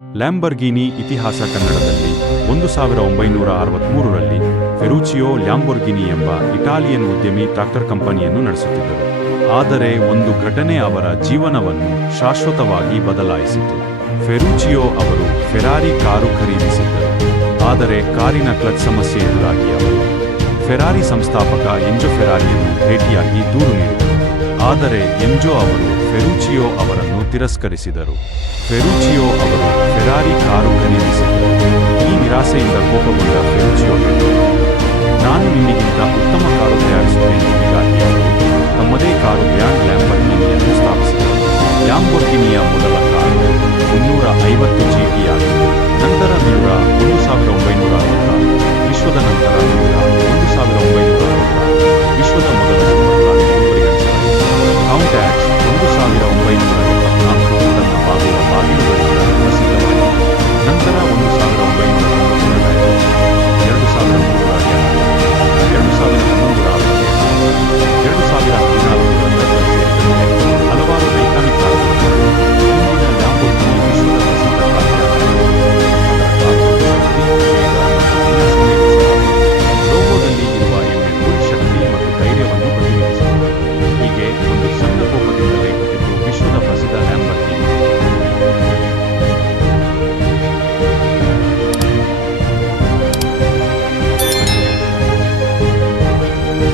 Lamborghini ಇತಿಹಾಸ ಕನ್ನಡದಲ್ಲಿ 1963ರಲ್ಲಿ ಫೆರುಚಿಯೋ Lamborghini ಎಂಬ ಇಟಾಲಿಯನ್ ಉದ್ಯಮಿ ಟ್ರಾಕ್ಟರ್ ಕಂಪನಿಯನ್ನು ನಡೆಸುತ್ತಿದ್ದರು. ಆದರೆ ಒಂದು ಘಟನೆ ಅವರ ಜೀವನವನ್ನು ಶಾಶ್ವತವಾಗಿ ಬದಲಾಯಿಸಿತು. ಫೆರುಚಿಯೋ ಅವರು ಫೆರಾರಿ ಕಾರು ಖರೀದಿಸಿದ್ದರು. ಆದರೆ ಕಾರಿನ ಕ್ಲಚ್ ಸಮಸ್ಯೆ ಎದುರಾಗಿ ಅವರು ಫೆರಾರಿ ಸಂಸ್ಥಾಪಕ ಎಂಜೋ ಫೆರಾರಿಯನ್ನು ಭೇಟಿಯಾಗಿ ದೂರು ನೀಡಿದರು. ಆದರೆ ಎಂಜೋ ಅವರು ಫೆರುಚಿಯೋ ಅವರನ್ನು ತಿರಸ್ಕರಿಸಿದರು. ಫೆರುಚಿಯೋ ಅವರು ಫೆರಾರಿ ಕಾರು ಖರೀದಿಸಿದರು. ಈ ನಿರಾಸೆಯಿಂದ ಕೋಪಗೊಂಡ ಫೆರುಚಿಯೋ ಹೇಳಿದರು, ನಾನು ನಿಮಗಿಂತ ಉತ್ತಮ ಕಾರು ತಯಾರಿಸುತ್ತೇನೆ. ಹೀಗಾಗಿ ಅವರು ತಮ್ಮದೇ ಕಾರು ಲ್ಯಾಂಬೊರ್ಗಿನಿಯನ್ನು ಸ್ಥಾಪಿಸಿದರು. ಲ್ಯಾಂಬೊರ್ಗಿನಿಯ ಮೊದಲ ಕಾರು 350 GT